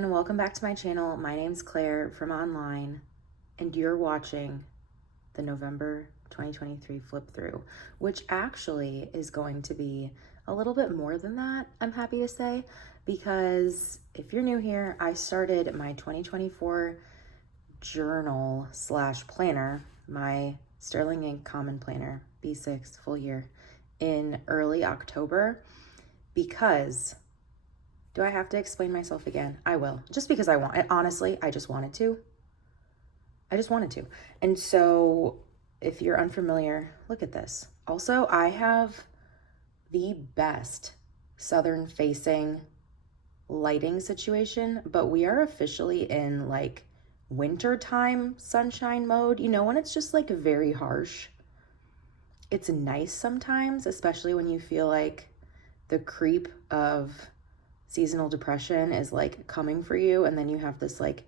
everyone, welcome back to my channel. My name's Claire from online, and you're watching the November 2023 flip through, which actually is going to be a little bit more than that, I'm happy to say, because if you're new here, I started my 2024 journal slash planner, my Sterling Ink Common Planner, B6 full year, in early October because... Do I have to explain myself again? I will, just because I want it. Honestly, I just wanted to. And so if you're unfamiliar, look at this. Also, I have the best southern facing lighting situation, but we are officially in like wintertime sunshine mode. You know, when it's just like very harsh. It's nice sometimes, especially when you feel like the creep of seasonal depression is like coming for you, and then you have this like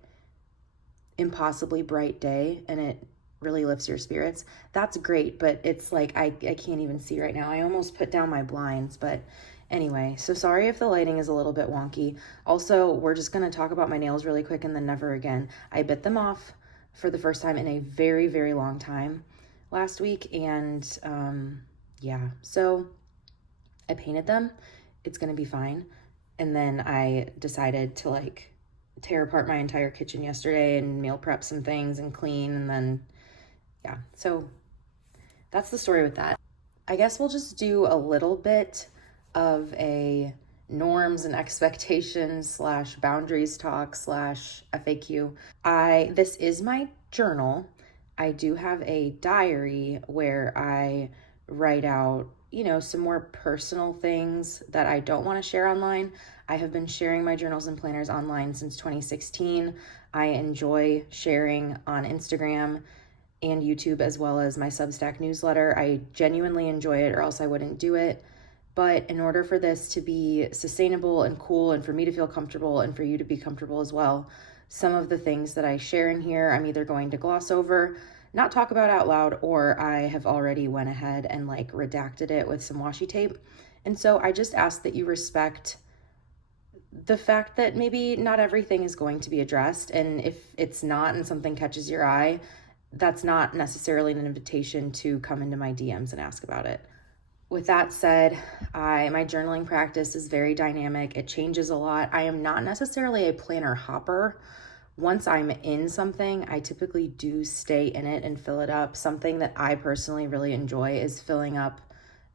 impossibly bright day and it really lifts your spirits. That's great, but it's like I can't even see right now. I almost put down my blinds, but anyway, so sorry if the lighting is a little bit wonky. Also, we're just going to talk about my nails really quick and then never again. I bit them off for the first time in a very, very long time last week, and yeah, so I painted them. It's going to be fine. And then I decided to like tear apart my entire kitchen yesterday and meal prep some things and clean. And then, yeah, so that's the story with that. I guess we'll just do a little bit of a norms and expectations slash boundaries talk slash FAQ. This is my journal. I do have a diary where I write out, you know, some more personal things that I don't want to share online. I have been sharing my journals and planners online since 2016. I enjoy sharing on Instagram and YouTube, as well as my Substack newsletter. I genuinely enjoy it, or else I wouldn't do it. But in order for this to be sustainable and cool, and for me to feel comfortable and for you to be comfortable as well, some of the things that I share in here, I'm either going to gloss over, not talk about out loud, or I have already went ahead and like redacted it with some washi tape. And so I just ask that you respect the fact that maybe not everything is going to be addressed. And if it's not and something catches your eye, that's not necessarily an invitation to come into my DMs and ask about it. With that said, my journaling practice is very dynamic. It changes a lot. I am not necessarily a planner hopper. Once I'm in something, I typically do stay in it and fill it up. Something that I personally really enjoy is filling up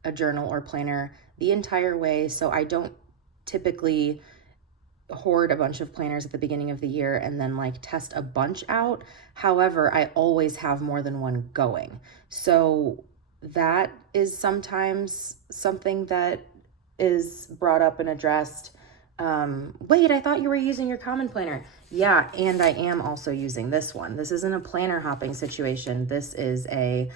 a journal or planner the entire way. So I don't typically hoard a bunch of planners at the beginning of the year and then like test a bunch out. However, I always have more than one going. So that is sometimes something that is brought up and addressed. Wait, I thought you were using your common planner. Yeah, and I am also using this one. This isn't a planner hopping situation. I'm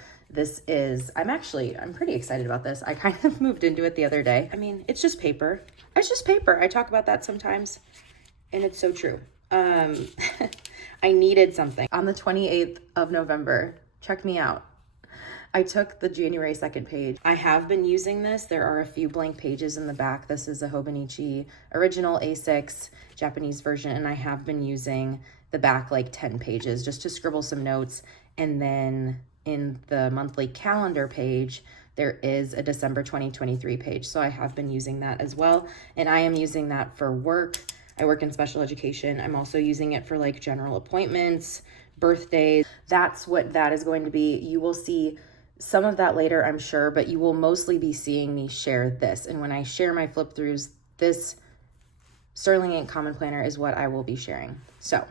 pretty excited about this. I kind of moved into it the other day. I mean, it's just paper. It's just paper. I talk about that sometimes, and it's so true. I needed something. On the 28th of November, check me out. I took the January 2nd page. I have been using this. There are a few blank pages in the back. This is a Hobonichi original A6 Japanese version, and I have been using the back like 10 pages just to scribble some notes. And then in the monthly calendar page, there is a December 2023 page. So I have been using that as well. And I am using that for work. I work in special education. I'm also using it for like general appointments, birthdays. That's what that is going to be. You will see some of that later, I'm sure, but you will mostly be seeing me share this. And when I share my flip throughs, this Sterling Ink Common Planner is what I will be sharing. So,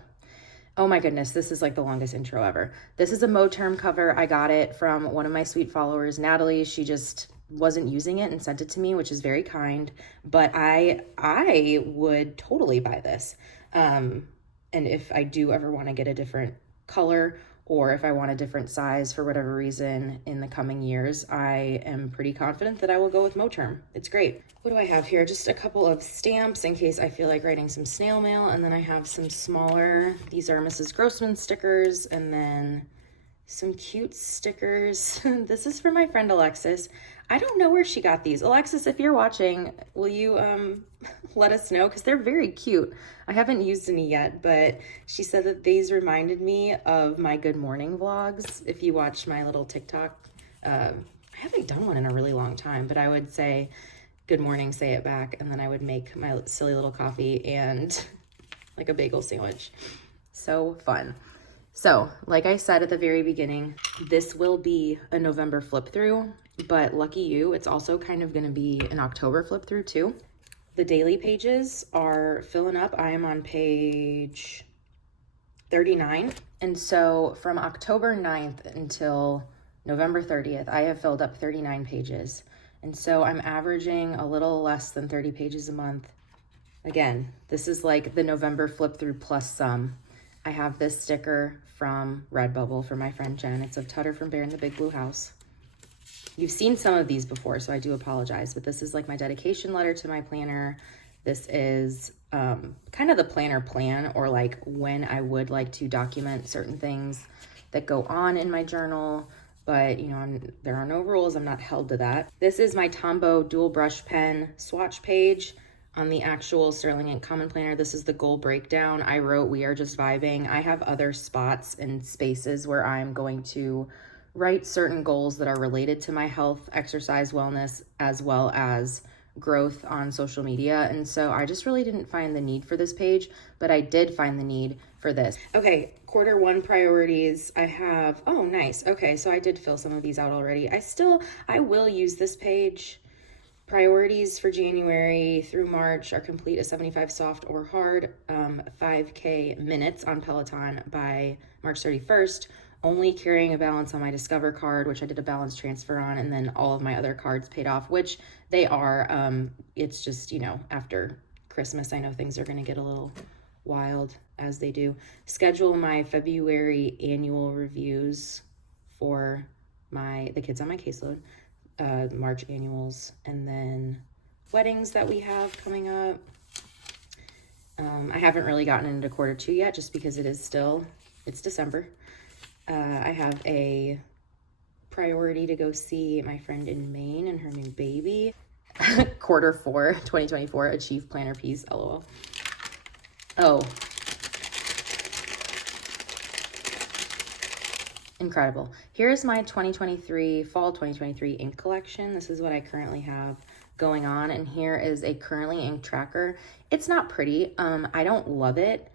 oh my goodness, this is like the longest intro ever. This is a Moterm cover. I got it from one of my sweet followers, Natalie. She just wasn't using it and sent it to me, which is very kind, but I would totally buy this. And if I do ever want to get a different color, or if I want a different size for whatever reason in the coming years, I am pretty confident that I will go with Moterm. It's great. What do I have here? Just a couple of stamps in case I feel like writing some snail mail. And then I have some smaller, these are Mrs. Grossman stickers, and then some cute stickers. This is for my friend Alexis. I don't know where she got these. Alexis, if you're watching, will you let us know? Because they're very cute. I haven't used any yet, but she said that these reminded me of my good morning vlogs. If you watch my little TikTok, I haven't done one in a really long time, but I would say good morning, say it back, and then I would make my silly little coffee and like a bagel sandwich. So fun. So, like I said at the very beginning, this will be a November flip through, but lucky you, it's also kind of going to be an October flip through too. The daily pages are filling up. I am on page 39. And so from October 9th until November 30th, I have filled up 39 pages. And so I'm averaging a little less than 30 pages a month. Again, this is like the November flip through plus some. I have this sticker from Redbubble for my friend Jen. It's of Tutter from Bear in the Big Blue House. You've seen some of these before, so I do apologize, but this is like my dedication letter to my planner. This is kind of the planner plan, or like when I would like to document certain things that go on in my journal, but you know, there are no rules. I'm not held to that. This is my Tombow dual brush pen swatch page. On the actual Sterling Ink Common Planner, this is the goal breakdown. I wrote, we are just vibing. I have other spots and spaces where I'm going to write certain goals that are related to my health, exercise, wellness, as well as growth on social media. And so I just really didn't find the need for this page, but I did find the need for this. Okay, quarter one priorities. I have, oh, nice. Okay, so I did fill some of these out already. I will use this page. Priorities for January through March are complete a 75 soft or hard 5K minutes on Peloton by March 31st. Only carrying a balance on my Discover card, which I did a balance transfer on, and then all of my other cards paid off, which they are. It's just, you know, after Christmas, I know things are going to get a little wild as they do. Schedule my February annual reviews for the kids on my caseload. March annuals, and then weddings that we have coming up. I haven't really gotten into quarter two yet, just because it's December. I have a priority to go see my friend in Maine and her new baby. Quarter four, 2024, achieve planner piece, lol. Oh. Incredible. Here's my 2023, fall 2023 ink collection. This is what I currently have going on. And here is a currently ink tracker. It's not pretty. I don't love it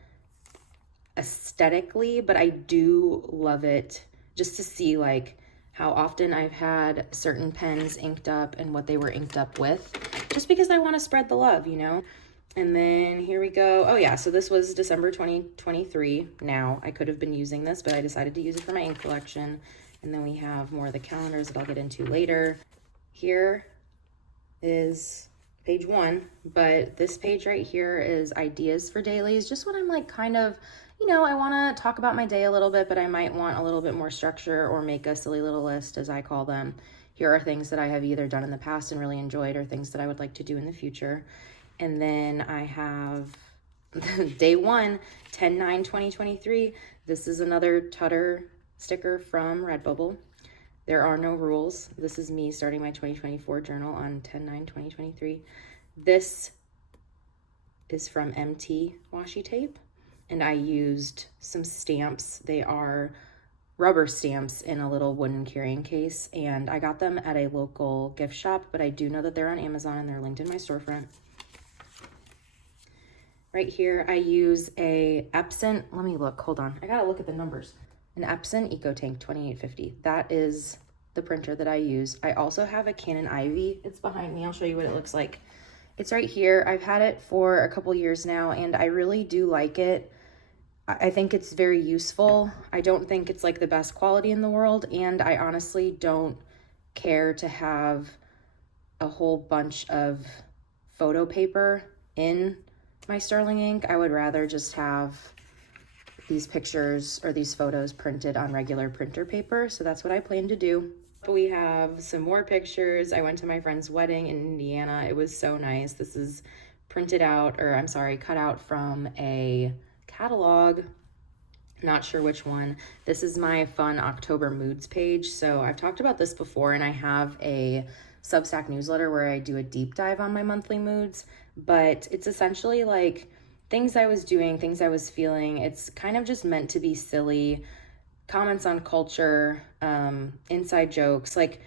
aesthetically, but I do love it just to see like how often I've had certain pens inked up and what they were inked up with, just because I want to spread the love, you know? And then here we go. Oh yeah, so this was December 2023. Now, I could have been using this, but I decided to use it for my ink collection. And then we have more of the calendars that I'll get into later. Here is page one, but this page right here is ideas for dailies. Just when I'm like kind of, you know, I want to talk about my day a little bit, but I might want a little bit more structure or make a silly little list, as I call them. Here are things that I have either done in the past and really enjoyed, or things that I would like to do in the future. And then I have day one, 10/9/2023. This is another Tutter sticker from Redbubble. There are no rules. This is me starting my 2024 journal on 10/9/2023. This is from MT washi tape, and I used some stamps. They are rubber stamps in a little wooden carrying case, and I got them at a local gift shop, but I do know that they're on Amazon and they're linked in my storefront. Right here, I use a Epson, let me look, hold on. I gotta look at the numbers. An Epson EcoTank 2850. That is the printer that I use. I also have a Canon Ivy. It's behind me. I'll show you what it looks like. It's right here. I've had it for a couple years now, and I really do like it. I think it's very useful. I don't think it's like the best quality in the world, and I honestly don't care to have a whole bunch of photo paper in my Sterling ink. I would rather just have these pictures or these photos printed on regular printer paper. So that's what I plan to do. We have some more pictures. I went to my friend's wedding in Indiana. It was so nice. This is printed out, or I'm sorry, cut out from a catalog. Not sure which one. This is my fun October moods page. So I've talked about this before, and I have a Substack newsletter where I do a deep dive on my monthly moods, but it's essentially like things I was doing, things I was feeling. It's kind of just meant to be silly, comments on culture, inside jokes. Like,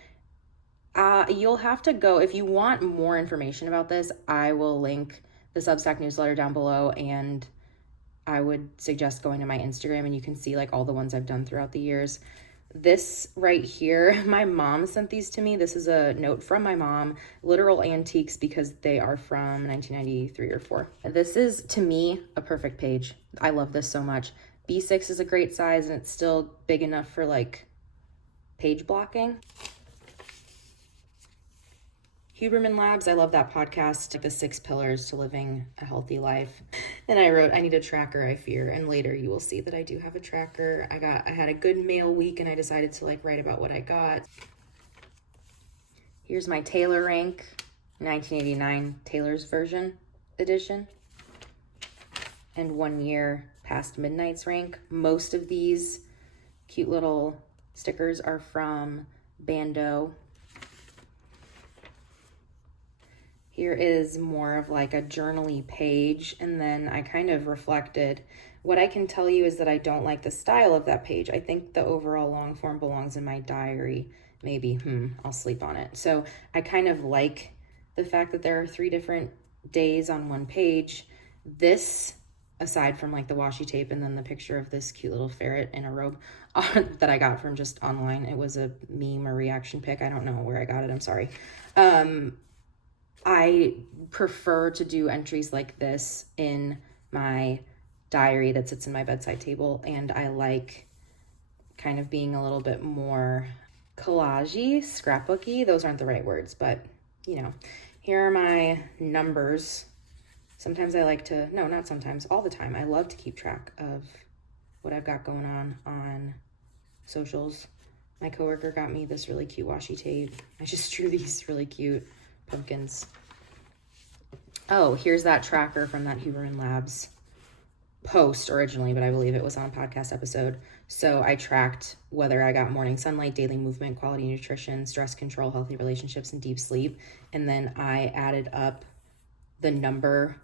you'll have to go, if you want more information about this, I will link the Substack newsletter down below, and I would suggest going to my Instagram and you can see like all the ones I've done throughout the years. This right here, my mom sent these to me. This is a note from my mom, literal antiques because they are from 1993 or 4. This is, to me, a perfect page. I love this so much. B6 is a great size and it's still big enough for like page blocking. Huberman Labs, I love that podcast, like the 6 pillars to living a healthy life. And I wrote, I need a tracker, I fear. And later you will see that I do have a tracker. I had a good mail week and I decided to like write about what I got. Here's my Taylor rank, 1989 Taylor's version edition. And 1 year past Midnight's rank. Most of these cute little stickers are from Bando. Here is more of like a journaly page, and then I kind of reflected. What I can tell you is that I don't like the style of that page. I think the overall long form belongs in my diary. Maybe, I'll sleep on it. So I kind of like the fact that there are 3 different days on one page. This, aside from like the washi tape and then the picture of this cute little ferret in a robe that I got from just online. It was a meme or reaction pic. I don't know where I got it. I'm sorry. I prefer to do entries like this in my diary that sits in my bedside table, and I like kind of being a little bit more collage-y, scrapbooky. Those aren't the right words, but you know, here are my numbers. Sometimes I like to, no, not sometimes, all the time. I love to keep track of what I've got going on socials. My coworker got me this really cute washi tape. I just drew these really cute pumpkins. Oh, here's that tracker from that Huberman Labs post originally, but I believe it was on a podcast episode. So I tracked whether I got morning sunlight, daily movement, quality nutrition, stress control, healthy relationships, and deep sleep. And then I added up the number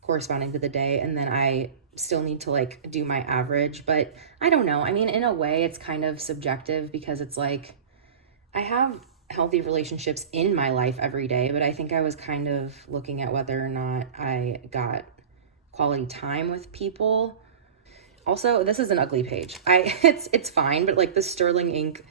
corresponding to the day, and then I still need to like do my average, but I don't know. I mean, in a way it's kind of subjective because it's like I have healthy relationships in my life every day, but I think I was kind of looking at whether or not I got quality time with people. Also, this is an ugly page. It's fine, but like the sterling ink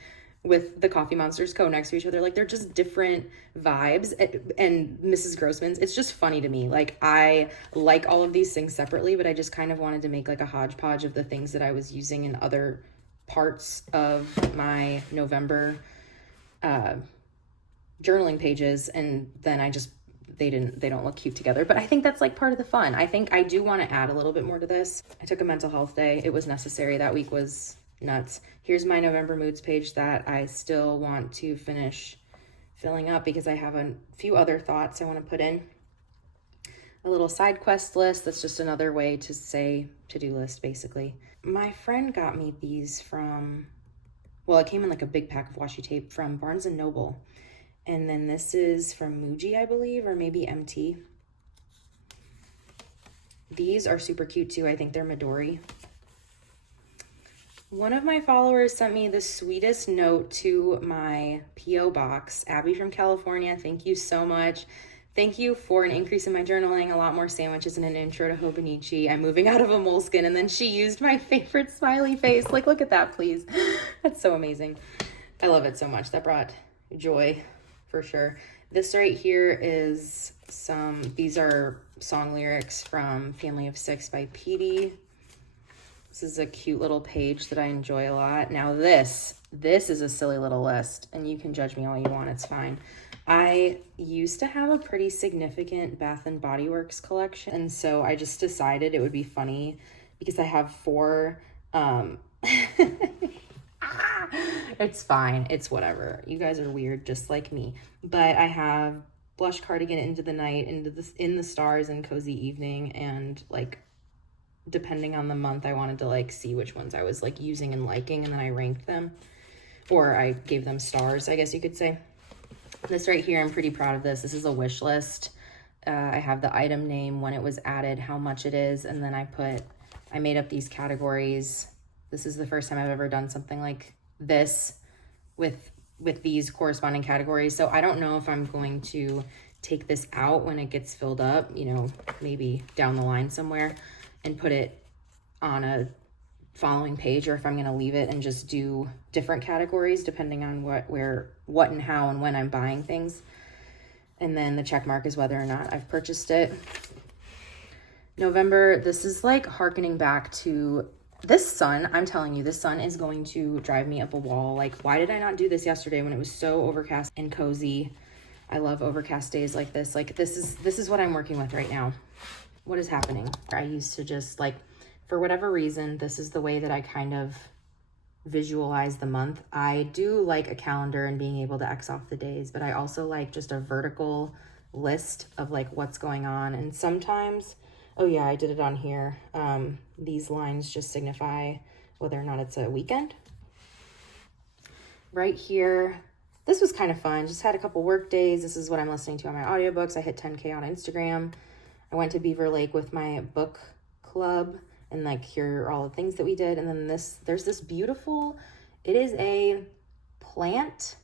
with the Coffee Monsters Co next to each other, like they're just different vibes. And Mrs. Grossman's, it's just funny to me. Like I like all of these things separately, but I just kind of wanted to make like a hodgepodge of the things that I was using in other parts of my November journaling pages, and then they don't look cute together, but I think that's like part of the fun. I think I do want to add a little bit more to this. I took a mental health day. It was necessary. That week was nuts. Here's my November moods page that I still want to finish filling up because I have a few other thoughts I want to put in. A little side quest list. That's just another way to say to-do list, basically. My friend got me these from, well, it came in like a big pack of washi tape from Barnes & Noble. And then this is from Muji, I believe, or maybe MT. These are super cute too. I think they're Midori. One of my followers sent me the sweetest note to my P.O. box. Abby from California, thank you so much. Thank you for an increase in my journaling, a lot more sandwiches, and an intro to Hobonichi. I'm moving out of a moleskin, and then she used my favorite smiley face. Like, look at that, please. That's so amazing. I love it so much. That brought joy for sure. This right here is these are song lyrics from Family of Six by Petey. This is a cute little page that I enjoy a lot. Now this is a silly little list, and you can judge me all you want, it's fine. I used to have a pretty significant Bath and Body Works collection, and so I just decided it would be funny because I have 4 it's fine, it's whatever. You guys are weird just like me. But I have Blush Cardigan, Into the Night, In the Stars, and Cozy Evening, and like depending on the month I wanted to like see which ones I was like using and liking, and then I ranked them, or I gave them stars, I guess you could say. This right here, I'm pretty proud of this. This is a wish list. I have the item name, when it was added, how much it is, and then I made up these categories. This is the first time I've ever done something like this with these corresponding categories. So I don't know if I'm going to take this out when it gets filled up, you know, maybe down the line somewhere, and put it on a following page, or if I'm going to leave it and just do different categories depending on what and how and when I'm buying things. And then the check mark is whether or not I've purchased it. November, this is like hearkening back to this sun. I'm telling you, this sun is going to drive me up a wall. Like, why did I not do this yesterday when it was so overcast and cozy? I love overcast days like this. Like, this is what I'm working with right now. What is happening? I used to just, like, for whatever reason, this is the way that I kind of visualize the month. I do like a calendar and being able to X off the days, but I also like just a vertical list of like what's going on. And sometimes, oh yeah, I did it on here. These lines just signify whether or not it's a weekend. Right here, this was kind of fun. Just had a couple work days. This is what I'm listening to on my audiobooks. I hit 10K on Instagram. I went to Beaver Lake with my book club, and like here are all the things that we did. And then there's this beautiful, it is a plant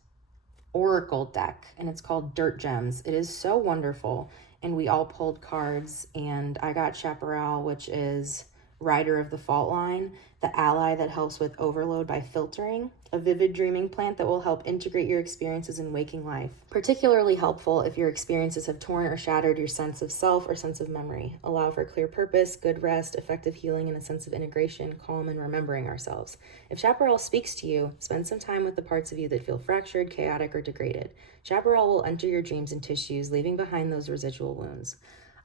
oracle deck, and it's called Dirt Gems. It is so wonderful. And we all pulled cards, and I got Chaparral, which is Rider of the Fault Line, the ally that helps with overload by filtering, a vivid dreaming plant that will help integrate your experiences in waking life. Particularly helpful if your experiences have torn or shattered your sense of self or sense of memory. Allow for clear purpose, good rest, effective healing, and a sense of integration, calm, and remembering ourselves. If Chaparral speaks to you, spend some time with the parts of you that feel fractured, chaotic, or degraded. Chaparral will enter your dreams and tissues, leaving behind those residual wounds.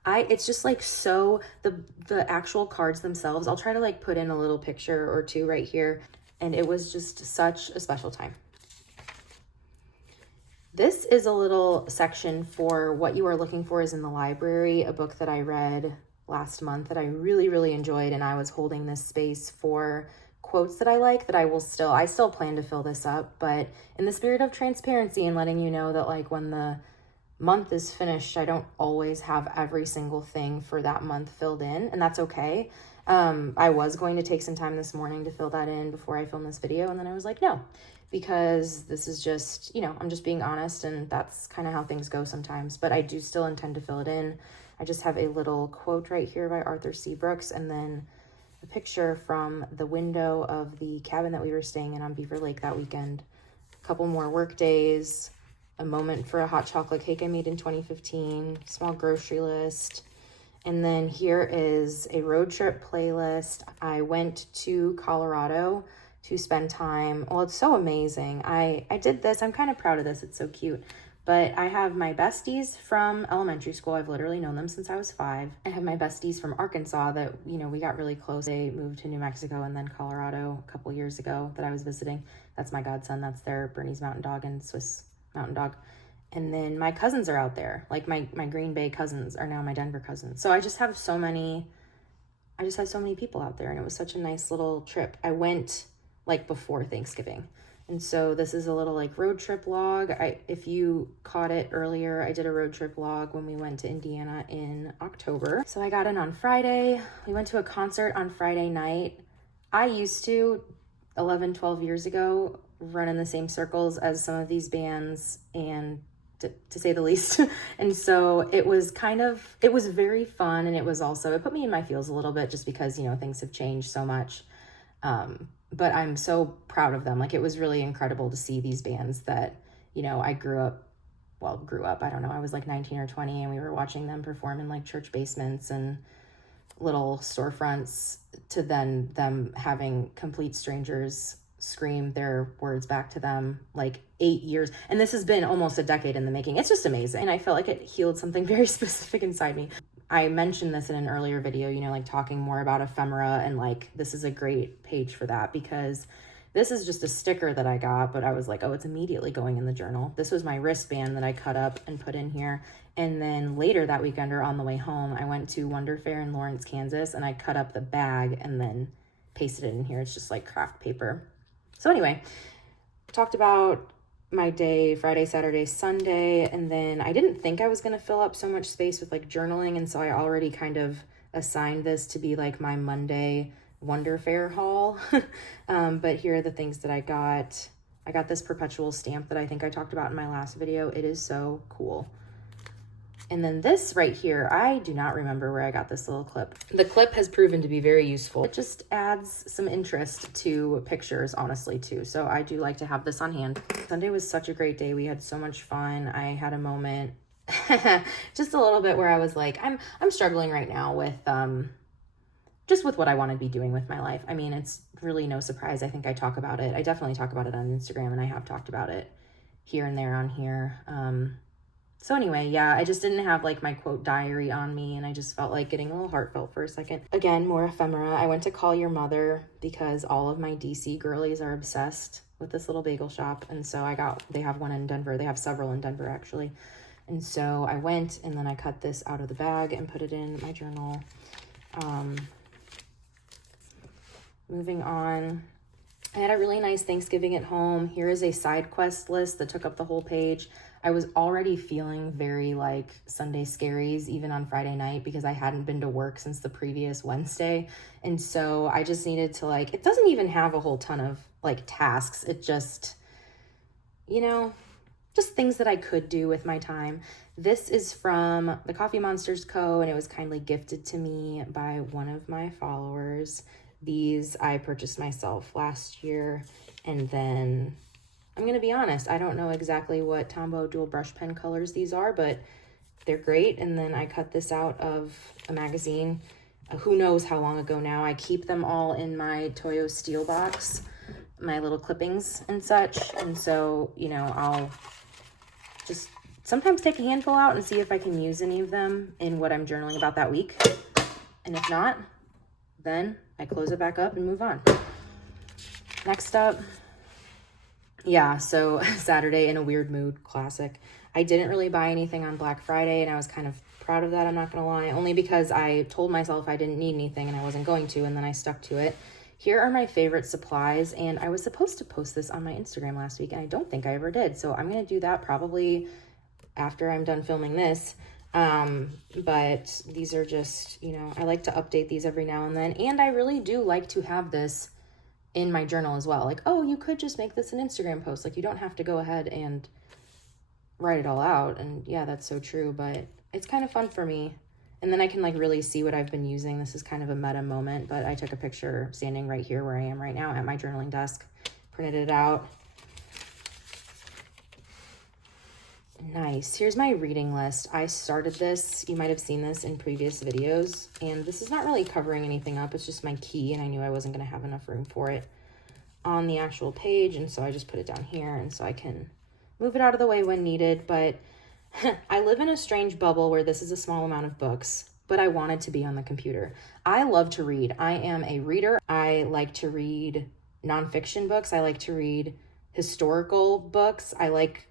It's just like, so the actual cards themselves, I'll try to like put in a little picture or two right here. And it was just such a special time. This is a little section for what you are looking for is in the library, a book that I read last month that I really, really enjoyed. And I was holding this space for quotes that I like that I still plan to fill this up, but in the spirit of transparency and letting you know that like when the month is finished, I don't always have every single thing for that month filled in, and that's okay. I was going to take some time this morning to fill that in before I film this video, and then I was like, no, because this is just, you know, I'm just being honest, and that's kind of how things go sometimes, but I do still intend to fill it in. I just have a little quote right here by Arthur C. Brooks, and then a picture from the window of the cabin that we were staying in on Beaver Lake that weekend. A couple more work days, a moment for a hot chocolate cake I made in 2015, small grocery list. And then here is a road trip playlist. I went to Colorado to spend time. Well, it's so amazing. I did this. I'm kind of proud of this. It's so cute. But I have my besties from elementary school. I've literally known them since I was 5. I have my besties from Arkansas that, you know, we got really close. They moved to New Mexico and then Colorado a couple years ago that I was visiting. That's my godson. That's their Bernese Mountain Dog and Swiss Mountain Dog. And then my cousins are out there. Like my Green Bay cousins are now my Denver cousins. So I just have so many people out there, and it was such a nice little trip. I went like before Thanksgiving. And so this is a little like road trip log. If you caught it earlier, I did a road trip log when we went to Indiana in October. So I got in on Friday. We went to a concert on Friday night. I used to, 11, 12 years ago, run in the same circles as some of these bands, and to say the least. And so it was very fun, and it put me in my feels a little bit just because, you know, things have changed so much. But I'm so proud of them. Like, it was really incredible to see these bands that, you know, I grew up, I don't know, I was like 19 or 20, and we were watching them perform in like church basements and little storefronts, to then them having complete strangers scream their words back to them, like 8 years. And this has been almost a decade in the making. It's just amazing. And I felt like it healed something very specific inside me. I mentioned this in an earlier video, you know, like talking more about ephemera, and like, this is a great page for that, because this is just a sticker that I got, but I was like, oh, it's immediately going in the journal. This was my wristband that I cut up and put in here. And then later that weekend, or on the way home, I went to Wonder Fair in Lawrence, Kansas, and I cut up the bag and then pasted it in here. It's just like craft paper. So anyway, talked about my day, Friday, Saturday, Sunday, and then I didn't think I was going to fill up so much space with like journaling, and so I already kind of assigned this to be like my Monday Wonder Fair haul. But here are the things that I got. I got this perpetual stamp that I think I talked about in my last video. It is so cool. And then this right here, I do not remember where I got this little clip. The clip has proven to be very useful. It just adds some interest to pictures, honestly, too. So I do like to have this on hand. Sunday was such a great day. We had so much fun. I had a moment, just a little bit, where I was like, I'm struggling right now with just with what I want to be doing with my life. I mean, it's really no surprise. I think I talk about it. I definitely talk about it on Instagram, and I have talked about it here and there on here. So anyway, yeah, I just didn't have like my quote diary on me, and I just felt like getting a little heartfelt for a second. Again, more ephemera. I went to Call Your Mother because all of my DC girlies are obsessed with this little bagel shop. And so they have one in Denver. They have several in Denver, actually. And so I went, and then I cut this out of the bag and put it in my journal. Moving on. I had a really nice Thanksgiving at home. Here is a side quest list that took up the whole page. I was already feeling very like Sunday scaries even on Friday night because I hadn't been to work since the previous Wednesday. And so I just needed to like, it doesn't even have a whole ton of like tasks. It just, you know, just things that I could do with my time. This is from the Coffee Monsters Co. and it was kindly gifted to me by one of my followers. These I purchased myself last year, and then I'm going to be honest, I don't know exactly what Tombow dual brush pen colors these are, but they're great. And then I cut this out of a magazine, who knows how long ago now. I keep them all in my Toyo Steel box, my little clippings and such. And so, you know, I'll just sometimes take a handful out and see if I can use any of them in what I'm journaling about that week. And if not, then I close it back up and move on. Next up, yeah, so Saturday in a weird mood, classic. I didn't really buy anything on Black Friday, and I was kind of proud of that, I'm not gonna lie, only because I told myself I didn't need anything and I wasn't going to, and then I stuck to it. Here are my favorite supplies, and I was supposed to post this on my Instagram last week, and I don't think I ever did, so I'm gonna do that probably after I'm done filming this. But these are just, you know, I like to update these every now and then, and I really do like to have this in my journal as well. Like, oh, you could just make this an Instagram post. Like, you don't have to go ahead and write it all out. And yeah, that's so true, but it's kind of fun for me. And then I can like really see what I've been using. This is kind of a meta moment, but I took a picture standing right here where I am right now at my journaling desk, printed it out. Nice. Here's my reading list. I started this, you might have seen this in previous videos, and this is not really covering anything up. It's just my key, and I knew I wasn't going to have enough room for it on the actual page, and so I just put it down here, and so I can move it out of the way when needed. But I live in a strange bubble where this is a small amount of books, but I wanted to be on the computer. I love to read. I am a reader. I like to read nonfiction books. I like to read historical books. I like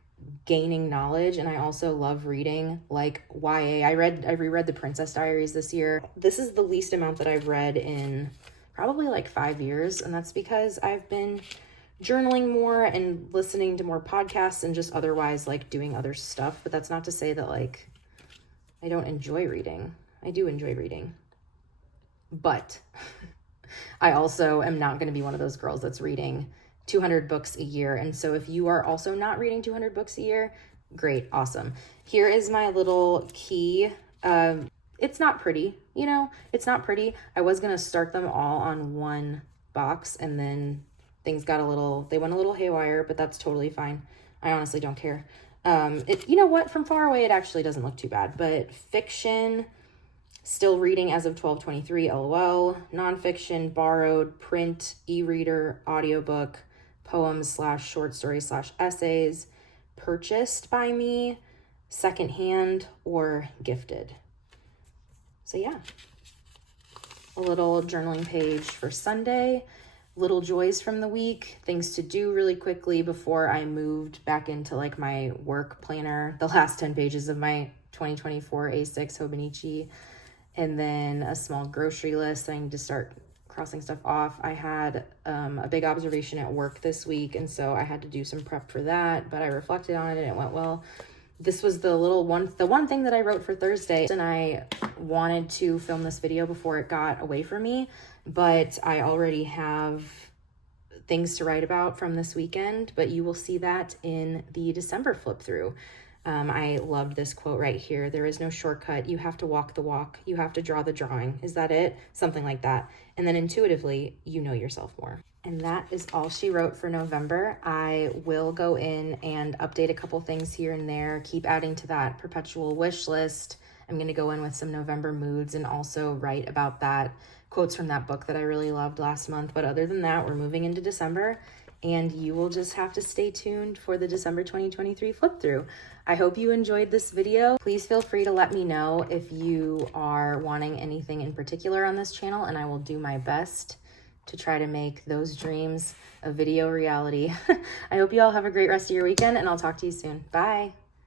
gaining knowledge, and I also love reading like YA. I reread The Princess Diaries this year. This is the least amount that I've read in probably like 5 years, and that's because I've been journaling more and listening to more podcasts and just otherwise like doing other stuff. But that's not to say that like I don't enjoy reading. I do enjoy reading, but I also am not going to be one of those girls that's reading 200 books a year. And so if you are also not reading 200 books a year, great, awesome. Here is my little key. It's not pretty, you know, it's not pretty. I was going to start them all on one box, and then things got they went a little haywire, but that's totally fine. I honestly don't care. You know what, from far away, it actually doesn't look too bad, but fiction, still reading as of 12/23, LOL, nonfiction, borrowed, print, e-reader, audiobook, poems / short stories / essays, purchased by me, secondhand, or gifted. So yeah, a little journaling page for Sunday, little joys from the week, things to do really quickly before I moved back into like my work planner, the last 10 pages of my 2024 A6 Hobonichi, and then a small grocery list I need to start crossing stuff off. I had a big observation at work this week, and so I had to do some prep for that, but I reflected on it and it went well. This was the one thing that I wrote for Thursday, and I wanted to film this video before it got away from me, but I already have things to write about from this weekend, but you will see that in the December flip through. I loved this quote right here. There is no shortcut. You have to walk the walk. You have to draw the drawing. Is that it? Something like that. And then intuitively, you know yourself more. And that is all she wrote for November. I will go in and update a couple things here and there, keep adding to that perpetual wish list. I'm going to go in with some November moods and also write about that quotes from that book that I really loved last month. But other than that, we're moving into December, and you will just have to stay tuned for the December 2023 flip through. I hope you enjoyed this video. Please feel free to let me know if you are wanting anything in particular on this channel, and I will do my best to try to make those dreams a video reality. I hope you all have a great rest of your weekend, and I'll talk to you soon. Bye.